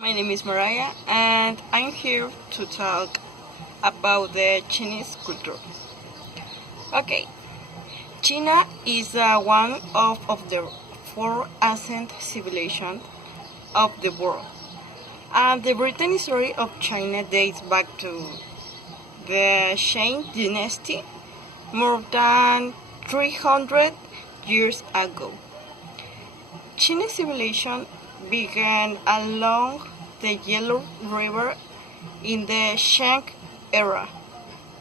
My name is Mariah, and I'm here to talk about the Chinese culture. Okay, China is one of the four ancient civilizations of the world, and the written history of China dates back to the Shang dynasty more than 300 years ago. Chinese civilization began along the Yellow River in the Shang era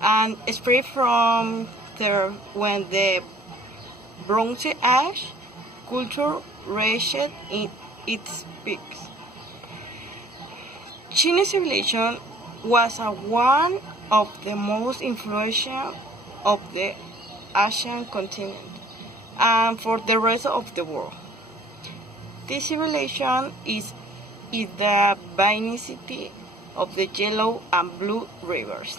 and spread from there when the Bronze Age culture reached in its peak. Chinese civilization was one of the most influential of the Asian continent and for the rest of the world. This civilization is the vicinity of the Yellow and Blue rivers.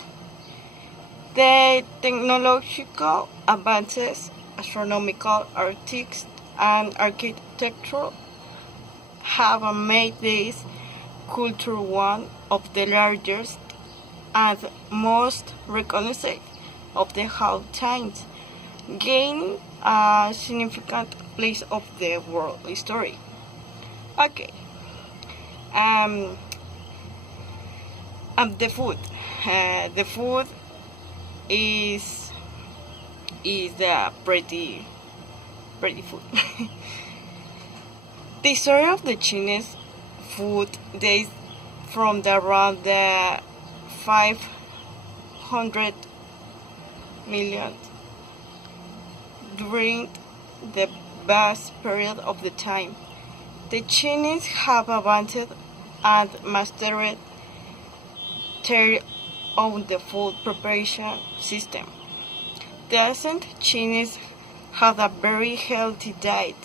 The technological advances, astronomical, artists, and architecture have made this culture one of the largest and most recognized of the whole times, gaining a significant place of the world history. Okay. Um, the food. The food is pretty food. The story of the Chinese food dates from around the 500 million during the vast period of the time. The Chinese have advanced and mastered their own food preparation system. The ancient Chinese had a very healthy diet.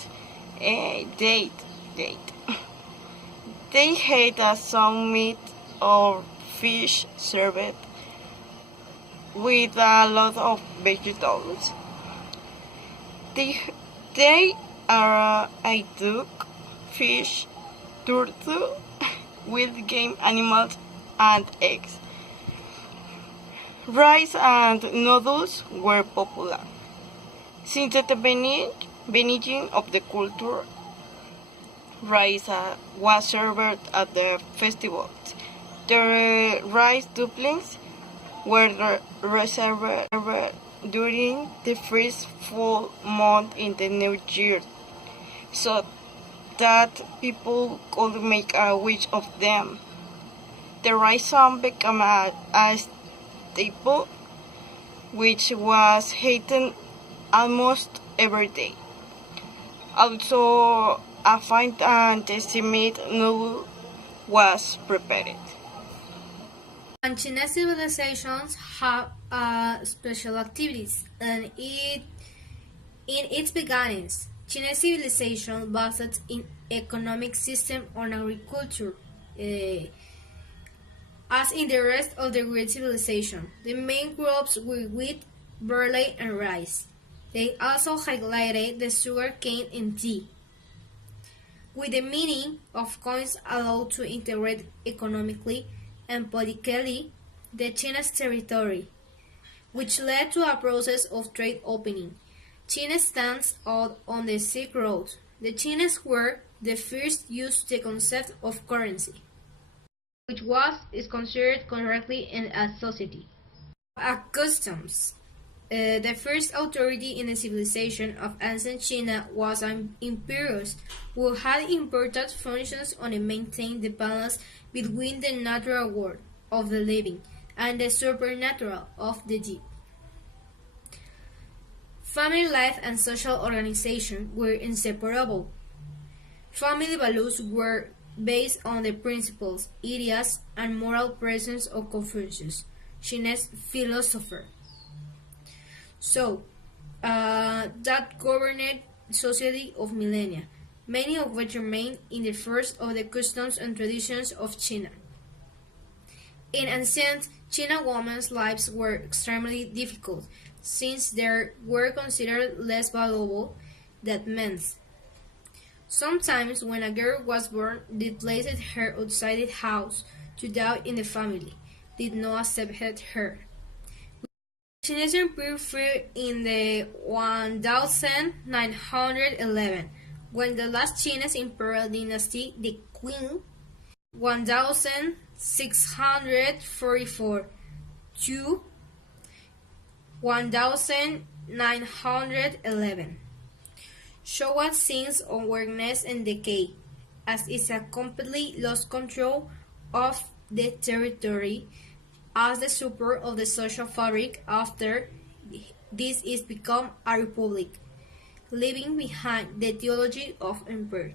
They had some meat or fish served with a lot of vegetables. They are a duck, fish, turtle, wild game animals, and eggs. Rice and noodles were popular. Since the beginning of the culture, rice was served at the festivals. The rice dumplings were reserved during the first full month in the new year, so that people could make a wish of them. The rice song became a staple, which was eaten almost every day. Also, a fine and tasty meat noodle was prepared. And Chinese civilizations have special activities, and in its beginnings, Chinese civilization based in economic system on agriculture, as in the rest of the great civilization. The main crops were wheat, barley, and rice. They also highlighted the sugar cane and tea. With the meaning of coins allowed to integrate economically and politically the Chinese territory, which led to a process of trade opening. China stands out on the Silk Road. The Chinese were the first used the concept of currency, which is considered correctly in a society. Customs. The first authority in the civilization of ancient China was an imperius who had important functions on and maintained the balance between the natural world of the living and the supernatural of the deep. Family life and social organization were inseparable. Family values were based on the principles, ideas, and moral presence of Confucius, Chinese philosopher. That governed society of millennia, many of which remain in the first of the customs and traditions of China. In ancient China, women's lives were extremely difficult, since they were considered less valuable than men's. Sometimes, when a girl was born, they placed her outside the house to die in the family, did not accept her. Chinese Empire fell in the 1911, when the last Chinese imperial dynasty, the Qing, 1644 to 1911, showed signs of weakness and decay, as it completely lost control of the territory as the support of the social fabric after this is become a republic, leaving behind the theology of empire.